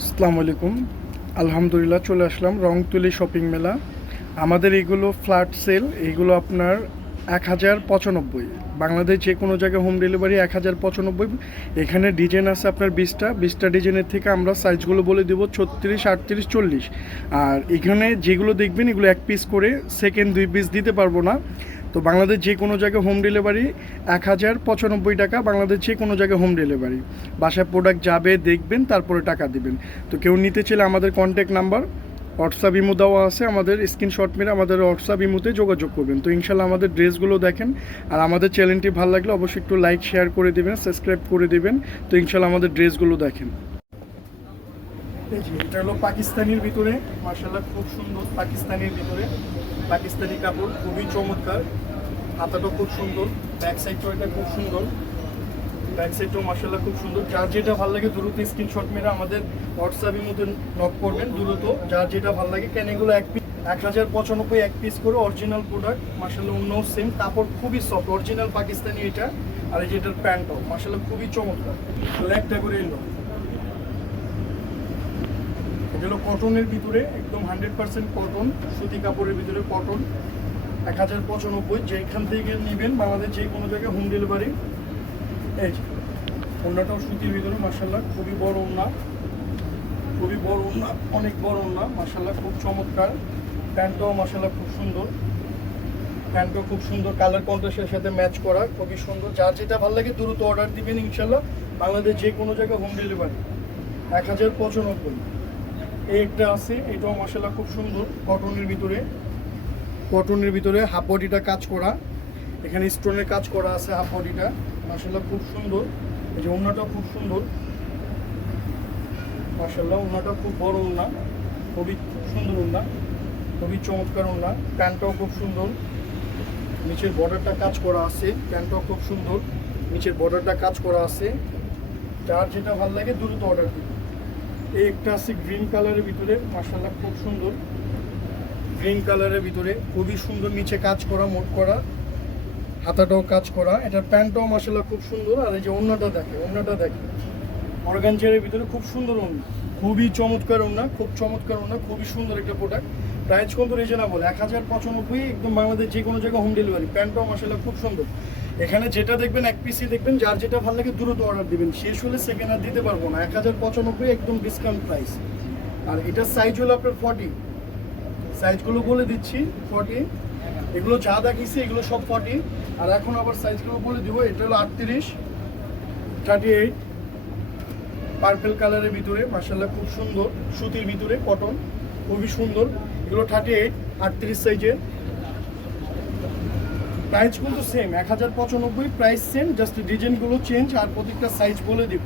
আসসালামু আলাইকুম। আলহামদুলিল্লাহ চলে আসলাম রংতুলি শপিং মেলা। আমাদের এইগুলো ফ্ল্যাট সেল, এইগুলো আপনার 1095। বাংলাদেশ যে কোনো জায়গায় হোম ডেলিভারি 1095। এখানে ডিজাইন আছে আপনার 20টা ডিজাইনের থেকে আমরা সাইজগুলো বলে দেবো 36, 38, 40। আর এখানে যেগুলো দেখবেন এগুলো এক পিস করে, সেকেন্ড 2 পিস দিতে পারবো না। তো বাংলাদেশ যে কোনো জায়গায় হোম ডেলিভারি 1095 টাকা, বাংলাদেশ যে কোনো জায়গায় হোম ডেলিভারি। বাসায় প্রোডাক্ট যাবে, দেখবেন, তারপরে টাকা দিবেন। তো কেউ নিতে চাইলে আমাদের কন্ট্যাক্ট নাম্বার হোয়াটসঅ্যাপ ইমো দেওয়া আছে, আমাদের স্ক্রিনশট মেরে আমাদের হোয়াটসঅ্যাপ ইমোতে যোগাযোগ করবেন। তো ইনশাল্লাহ আমাদের ড্রেসগুলো দেখেন। আর আমাদের চ্যানেলটি ভালো লাগলে অবশ্যই একটু লাইক শেয়ার করে দেবেন, সাবস্ক্রাইব করে দেবেন। তো ইনশাল্লাহ আমাদের ড্রেসগুলো দেখেন। এটা হলো পাকিস্তানির ভিতরে, মার্শাল্লাহ খুব সুন্দর। পাকিস্তানির ভিতরে পাকিস্তানি কাপড়, খুবই চমৎকার। হাতাটাও খুব সুন্দর, ব্যাক সাইডটাও এটা খুব সুন্দর। ব্যাক সাইডটাও মার্শাল্লাহ খুব সুন্দর। যার যেটা ভালো লাগে দ্রুত স্ক্রিনশট মেরে আমাদের হোয়াটসঅ্যাপের মধ্যে নক করবেন দ্রুত, যার যেটা ভালো লাগে। কেন এগুলো 1095 এক পিস করে, অরিজিনাল প্রোডাক্ট। মার্শাল্লাহ অন্য সেম কাপড়, খুবই সফট, অরিজিনাল পাকিস্তানি এটা। আর এই যে এটার প্যান্টটাও মার্শাল্লাহ খুবই চমৎকার। ব্ল্যাক টাইপের এলো, এটা হলো কটনের ভিতরে, একদম 100% কটন, সুতি কাপড়ের ভিতরে কটন। 1095, যেখান থেকে নেবেন বাংলাদেশ যে কোনো জায়গায় হোম ডেলিভারি। এই যে ওড়নাটাও সুতির ভিতরে, মার্শাল্লাহ খুবই বড় ওড়না, খুবই বড় ওড়না, অনেক বড় ওড়না, মার্শাল্লাহ খুব চমৎকার। প্যান্টটাও মার্শাল্লাহ খুব সুন্দর, প্যান্টটাও খুব সুন্দর, কালার কন্ট্রাস্টের সাথে ম্যাচ করা, খুবই সুন্দর। যার যেটা ভালো লাগে দ্রুত অর্ডার দিবেন ইনশাল্লাহ, বাংলাদেশ যে কোনো জায়গায় হোম ডেলিভারি। 1095। এই একটা আছে, এটাও মার্শাল্লাহ খুব সুন্দর, কটনের ভিতরে। কটনের ভিতরে হাফ বডিটা কাজ করা, এখানে স্টোনের কাজ করা আছে হাফ বডিটা, মার্শাল্লাহ খুব সুন্দর। এই যে ওড়নাটাও খুব সুন্দর, মার্শাল্লাহ ওড়নাটা খুব বড় ওড়না, খুবই সুন্দর ওড়না, খুবই চমৎকার ওড়না। প্যান্টটাও খুব সুন্দর, নিচের বর্ডারটা কাজ করা আছে, প্যান্টটাও খুব সুন্দর, নিচের বর্ডারটা কাজ করা আছে। যার যেটা ভালো লাগে দ্রুত অর্ডার দিন। এই একটা আছে গ্রিন কালারের ভিতরে, মার্শাল্লাহ খুব সুন্দর, গ্রিন কালারের ভিতরে খুবই সুন্দর, নিচে কাজ করা, মোট করা, হাতাটাও কাজ করা। এটার প্যান্টটাও মার্শাল্লাহ খুব সুন্দর। আর এই যে ওড়নাটা দেখে, ওড়নাটা দেখে অর্গানজারের ভিতরে, খুব সুন্দর ওড়না, খুবই চমৎকার ওড়না, খুব চমৎকার ওড়না, খুবই সুন্দর একটা প্রোডাক্ট। প্রাইস কিন্তু রিজনেবল, 1095, একদম বাংলাদেশ যে কোনো জায়গায় হোম ডেলিভারি। প্যান্টটাও মার্শাল্লাহ খুব সুন্দর। এখানে যেটা দেখবেন এক পিসই দেখবেন, যার যেটা ভালো লাগে দ্রুত অর্ডার দিবেন, শেষ হলে সেকেন্ড আর দিতে পারবো না। 1095 একদম ডিসকাউন্ট প্রাইস। আর এটার সাইজ হলো আপনার 40, সাইজগুলো বলে দিচ্ছি 40। এগুলো যা দেখিয়েছি এগুলো সব 40। আর এখন আবার সাইজগুলো বলে দিব। এটা হলো 38, 38, পার্পেল কালারের ভিতরে, মার্শাল্লাহ খুব সুন্দর, সুতির ভিতরে কটন, খুবই সুন্দর। এগুলো 38, 38 সাইজের। প্রাইস কিন্তু সেম, 1095 প্রাইস সেম, জাস্ট ডিজাইনগুলো চেঞ্জ আর প্রত্যেকটা সাইজ বলে দিব।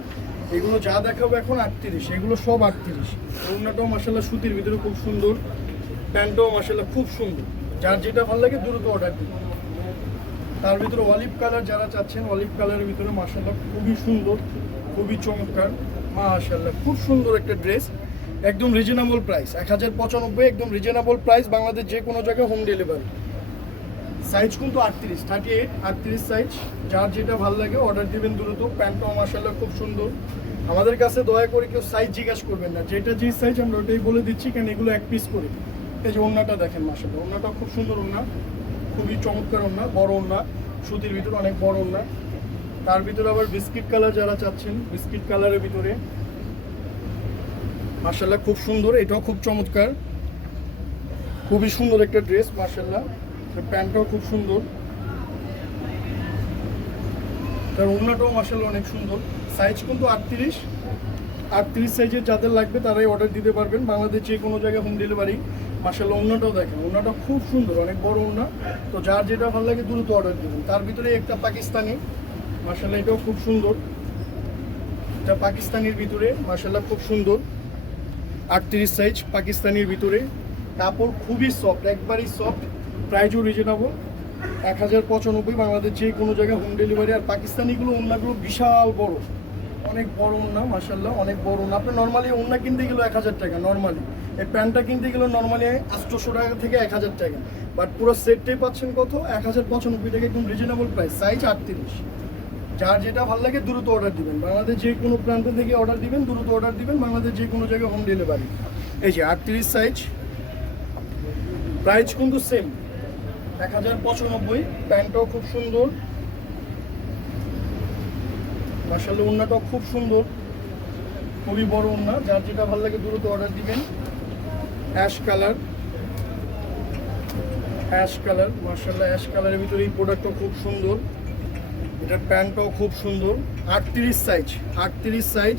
এগুলো যা দেখাবো এখন 38, এগুলো সব 38। ওড়নাটাও মার্শাল্লাহ সুতির ভিতরে খুব সুন্দর, প্যান্টটাও মার্শাল্লাহ খুব সুন্দর। যার যেটা ভালো লাগে দ্রুত অর্ডার দিন। তার ভিতরে অলিভ কালার যারা চাচ্ছেন, অলিভ কালারের ভিতরে মার্শাল্লাহ খুবই সুন্দর, খুবই চমৎকার, মাশাআল্লাহ খুব সুন্দর একটা ড্রেস, একদম রিজনেবল প্রাইস। 1095 একদম রিজনেবল প্রাইস, বাংলাদেশ যে কোনো জায়গায় হোম ডেলিভারি। সাইজ কিন্তু 38, 38, 38 সাইজ। যার যেটা ভালো লাগে অর্ডার দিবেন দ্রুত। প্যান্টটাও মাশাআল্লাহ খুব সুন্দর। আমাদের কাছে দয়া করে কেউ সাইজ জিজ্ঞাসা করবেন না, যেটা যে সাইজ আমরা ওটাই বলে দিচ্ছি, কারণ এগুলো এক পিস করে। এই যে ওড়নাটা দেখেন, মাশাআল্লাহ ওড়নাটা খুব সুন্দর ওড়না, খুবই চমৎকার ওড়না, বড় ওড়না, সুতির ভিতরে অনেক বড় ওড়না। তার ভিতরে আবার বিস্কিট কালার যারা চাচ্ছেন, বিস্কিট কালারের ভিতরে মার্শাল্লাহ খুব সুন্দর, এটাও খুব চমৎকার, খুবই সুন্দর একটা ড্রেস মার্শাল্লাহ। প্যান্টটাও খুব সুন্দর, তার ওড়নাটাও মার্শাল্লাহ অনেক সুন্দর। সাইজ কিন্তু 38, 38 সাইজের যাদের লাগবে তারাই অর্ডার দিতে পারবেন, বাংলাদেশ যে কোনো জায়গায় হোম ডেলিভারি। মার্শাল্লাহ ওড়নাটাও দেখেন, ওড়নাটা খুব সুন্দর, অনেক বড় ওড়না। তো যার যেটা ভালো লাগে দ্রুত অর্ডার দেবেন। তার ভিতরে একটা পাকিস্তানি, মার্শাল্লাহ এটাও খুব সুন্দর, এটা পাকিস্তানির ভিতরে মার্শাল্লাহ খুব সুন্দর, 38 সাইজ পাকিস্তানির ভিতরে। কাপড় খুবই সফট, একবারই সফট, প্রাইসও রিজনেবল। 1095 বাংলাদেশ যে কোনো জায়গায় হোম ডেলিভারি। আর পাকিস্তানিগুলো ওড়নাগুলো বিশাল বড়, অনেক বড় ওড়না মার্শাল্লাহ, অনেক বড় ওড়না। আপনি নর্মালি ওড়না কিনতে গেলেও 1000 টাকা নর্মালি, এই প্যান্টটা কিনতে গেলেও নর্মালি 800 টাকা থেকে 1000 টাকা, বাট পুরো সেটটাই পাচ্ছেন কত, 1095 টাকা, একদম রিজনেবল প্রাইস। সাইজ 38, যার যেটা ভালো লাগে দ্রুত অর্ডার দিবেন, বাংলাদেশ যে কোনো প্রান্ত থেকে অর্ডার দিবেন, দ্রুত অর্ডার দিবেন, বাংলাদেশ যে কোনো জায়গায় হোম ডেলিভারি। এই যে 38 সাইজ, প্রাইস কিন্তু সেম 1095। প্যান্টটাও খুব সুন্দর মাশাআল্লাহ, ওড়নাটাও খুব সুন্দর, খুবই বড় ওড়না। যার যেটা ভালো লাগে দ্রুত অর্ডার দিবেন। অ্যাশ কালার মাশাআল্লাহ, অ্যাশ কালারের ভিতরে এই প্রোডাক্টটা খুব সুন্দর। এটার প্যান্টটাও খুব সুন্দর। 38 সাইজ,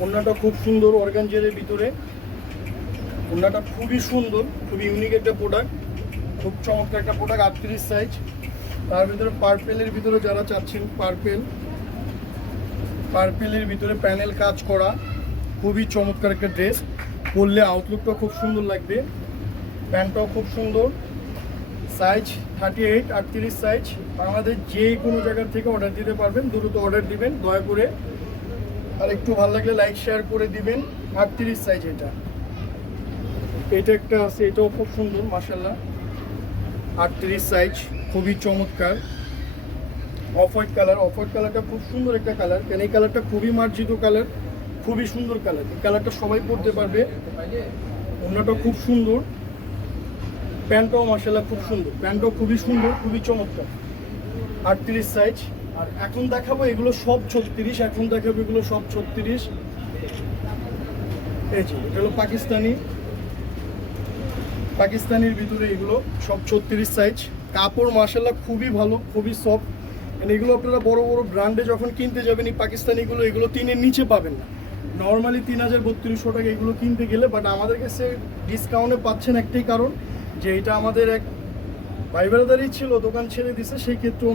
ওড়নাটা খুব সুন্দর অর্গানজারের ভিতরে। ওড়নাটা খুবই সুন্দর, খুবই ইউনিক একটা প্রোডাক্ট, খুব চমৎকার একটা প্রোডাক্ট। 38 সাইজ, তার ভিতরে পার্পেলের ভিতরে যারা চাচ্ছেন, পার্পেলের ভিতরে প্যানেল কাজ করা, খুবই চমৎকার একটা ড্রেস। পরলে আউটলুকটা খুব সুন্দর লাগবে। প্যান্টটাও খুব সুন্দর। সাইজ 38 সাইজ, আমাদের যে কোনো জায়গার থেকে অর্ডার দিতে পারবেন, দ্রুত অর্ডার দিবেন দয়া করে। আর একটু ভালো লাগলে লাইক শেয়ার করে দিবেন। 38 সাইজ এটা একটা আছে, এটাও খুব সুন্দর মাশাআল্লাহ। 38 সাইজ, খুবই চমৎকার। অফ হোয়াইট কালারটা খুব সুন্দর একটা কালার, কেন এই কালারটা খুবই মার্জিত কালার, খুবই সুন্দর কালার। এই কালারটা সবাই পরতে পারবে। ওড়নাটা খুব সুন্দর, প্যান্টটাও মাশাআল্লাহ খুব সুন্দর, প্যান্টটাও খুবই সুন্দর, খুবই চমৎকার। 38 সাইজ। আর এখন দেখাবো এগুলো সব 36, এখন দেখাবো এগুলো সব 36। এই যে এটা হলো পাকিস্তানির ভিতরে এগুলো সব 36 সাইজ। কাপড় মাশাআল্লাহ খুবই ভালো, খুবই সফট। এগুলো আপনারা বড় বড় ব্র্যান্ডে যখন কিনতে যাবেন এই পাকিস্তানিগুলো, এগুলো 3-এর নিচে পাবেন না। নর্মালি 3032 টাকা এগুলো কিনতে গেলে, বাট আমাদের কাছে ডিসকাউন্টে পাচ্ছেন একটাই কারণ যে এটা আমাদের এক ভাই ব্রাদারই ছিল, দোকান ছেড়ে দিছে, সেই ক্ষেত্রেও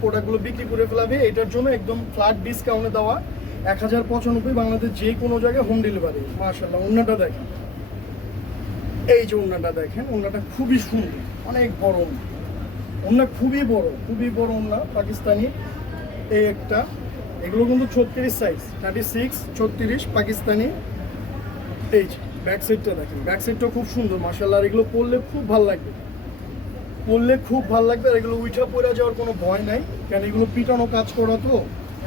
প্রোডাক্টগুলো বিক্রি করে ফেলাবে। এটার জন্য একদম ফ্ল্যাট ডিসকাউন্টে দেওয়া 1095, বাংলাদেশ যে কোনো জায়গায় হোম ডেলিভারি। মাশাআল্লাহ, ওড়নাটা দেখেন, এই যে ওড়নাটা দেখেন, ওড়নাটা খুবই সুন্দর, অনেক বড় ওড়না, খুবই বড় ওড়না পাকিস্তানি। এই একটা, এগুলো কিন্তু 36 সাইজ, 36, 34 পাকিস্তানি। এই যে ব্যাক সাইডটা দেখেন, ব্যাক সাইডটা খুব সুন্দর মাশাআল্লাহ। আর এগুলো পরলে খুব ভালো লাগবে, আর এগুলো উইঠা পরে যাওয়ার কোনো ভয় নাই, কারণ এগুলো পিটানো কাজ করা, তো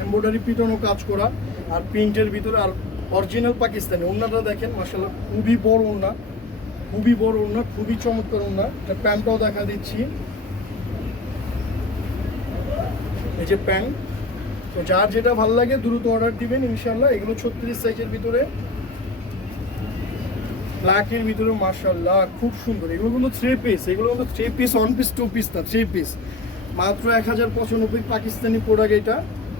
এমব্রয়ডারি পিটানো কাজ করা, আর প্রিন্টের ভিতরে, আর অরিজিনাল পাকিস্তানি। ওড়নাটা দেখেন মাশাআল্লাহ, খুবই বড় ওড়না, খুবই চমৎকার ওড়না। এটা প্যান্টটাও দেখা দিচ্ছি, এই যে প্যান্ট। তো যার যেটা ভালো লাগে দ্রুত অর্ডার দিবেন ইনশাআল্লাহ। এগুলো 36 সাইজের ভিতরে, ব্ল্যাকের ভিতরে মাশাআল্লাহ খুব সুন্দর। এগুলো কিন্তু 3 পিস, এগুলো কিন্তু 3 পিস, 1 পিস 2 পিস না, 3 পিস, মাত্র 1095 পাকিস্তানি প্রোডাক্ট। এটা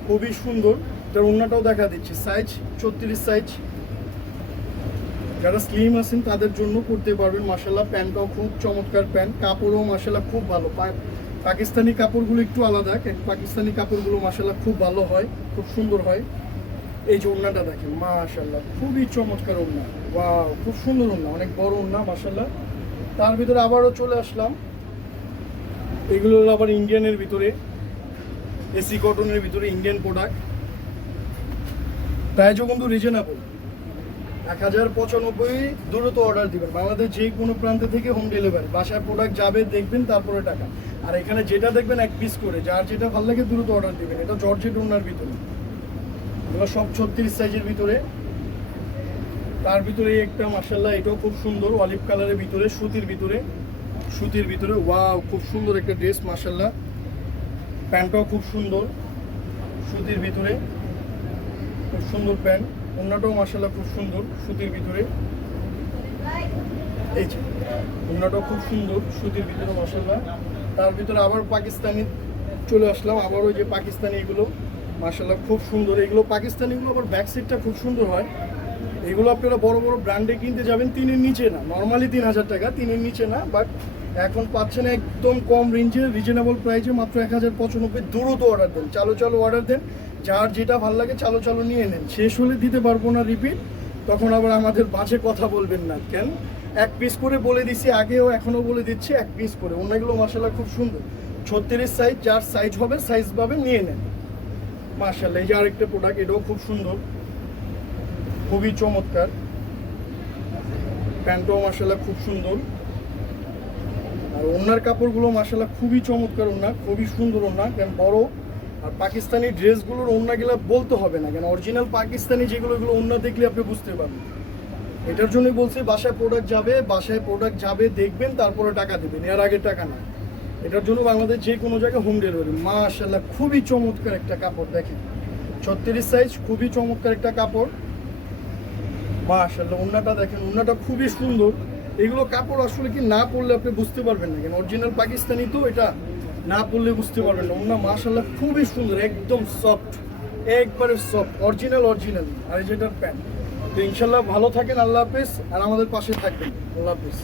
খুবই সুন্দর। এটার ওড়নাটাও দেখা দিচ্ছি, সাইজ 34 সাইজ। যারা স্লিম আছেন তাদের জন্য করতে পারবেন মাশাআল্লাহ। প্যান্টটাও খুব চমৎকার প্যান্ট, কাপড়ও মাশাআল্লাহ খুব ভালো। পাকিস্তানি কাপড়গুলো একটু আলাদা, পাকিস্তানি কাপড়গুলো মাশাআল্লাহ খুব ভালো হয়, খুব সুন্দর হয়। এই যে ওড়নাটা দেখেন মাশাআল্লাহ, খুবই চমৎকার ওড়না, ওয়াও খুব সুন্দর ওড়না, অনেক বড় ওড়না মাশাআল্লাহ। তার ভিতরে আবারও চলে আসলাম, এগুলো হলো আবার ইন্ডিয়ানের ভিতরে, এসি কটনের ভিতরে ইন্ডিয়ান প্রোডাক্ট। প্রাইসও কিন্তু রিজনেবল, 1095। দ্রুত অর্ডার দিবেন, বাংলাদেশ যে কোনো প্রান্ত থেকে হোম ডেলিভারি। বাসায় প্রোডাক্ট যাবে, দেখবেন, তারপরে টাকা। আর এখানে যেটা দেখবেন 1 পিস করে, যার যেটা ভালো লাগে দ্রুত অর্ডার দিবেন। এটা জর্জেট ওড়নার ভিতরে, এগুলো সব 36 সাইজের ভিতরে। তার ভিতরে একটা মাশাআল্লাহ, এটাও খুব সুন্দর, অলিভ কালারের ভিতরে, সুতির ভিতরে, ওয়াও খুব সুন্দর একটা ড্রেস মাশাআল্লাহ। প্যান্টটাও খুব সুন্দর, সুতির ভিতরে, খুব সুন্দর প্যান্ট। ওড়নাটাও মাশাআল্লাহ খুব সুন্দর, সুতির ভিতরে। এই যে ওড়নাটাও খুব সুন্দর, সুতির ভিতরে মাশাআল্লাহ। তার ভিতরে আবার পাকিস্তানি চলে আসলাম, আবার ওই যে পাকিস্তানি, এগুলো মাশাআল্লাহ খুব সুন্দর। এগুলো পাকিস্তানিগুলো আবার ব্যাক সাইডটা খুব সুন্দর হয়। এগুলো আপনারা বড় বড় ব্র্যান্ডে কিনতে যাবেন 3-এর নিচে না, নর্মালি 3000 টাকা, 3-এর নিচে না, বাট এখন পাচ্ছেন একদম কম রেঞ্জে, রিজনেবল প্রাইসে, মাত্র 1095। দ্রুত অর্ডার দেন, চালু অর্ডার দেন। যার যেটা ভালো লাগে চালু নিয়ে নেন। শেষ হলে দিতে পারবো না রিপিট, তখন আবার আমাদের বাজে কথা বলবেন না। কেন 1 পিস করে বলে দিছি আগেও, এখনও বলে দিচ্ছি 1 পিস করে। অন্যগুলো মাশাআল্লাহ খুব সুন্দর, 36 সাইজ, যার সাইজ হবে সাইজ পাবে, নিয়ে নেন মাশাআল্লাহ। এই যে আরেকটা প্রোডাক্ট, এটাও খুব সুন্দর, খুবই চমৎকার। প্যান্টও মাশাআল্লাহ খুব সুন্দর। আর ওড়নার কাপড়গুলো মাশাআল্লাহ খুবই চমৎকার ওড়না, খুবই সুন্দর ওড়না, কারণ বড় আর পাকিস্তানি ড্রেসগুলোর ওড়নাগুলো বলতে হবে না, কেন অরিজিনাল পাকিস্তানি যেগুলো এগুলো ওড়না দেখলে আপনি বুঝতে পারবেন। এটার জন্যই বলছি বাসায় প্রোডাক্ট যাবে দেখবেন, তারপরে টাকা দেবেন, এর আগে টাকা না। এটার জন্য বাংলাদেশ যে কোনো জায়গায় হোম ডেলিভারি। মাশাআল্লাহ খুবই চমৎকার একটা কাপড়, দেখেন 36 সাইজ, খুবই চমৎকার একটা কাপড়। মাশাআল্লাহ ওড়নাটা দেখেন, ওড়নাটা খুবই সুন্দর। এগুলো কাপড় আসলে কি না পরলে আপনি বুঝতে পারবেন না, কেন অরিজিনাল পাকিস্তানি তো, এটা না পরলে বুঝতে পারবেন না। ওড়না মাশাআল্লাহ খুবই সুন্দর, একদম সফট, একবারে সফট, অরিজিনাল। আর এই যেটার প্যান্ট। তো ইনশাল্লাহ ভালো থাকেন, আল্লাহ হাফেজ, আর আমাদের পাশে থাকবেন, আল্লাহ হাফেজ।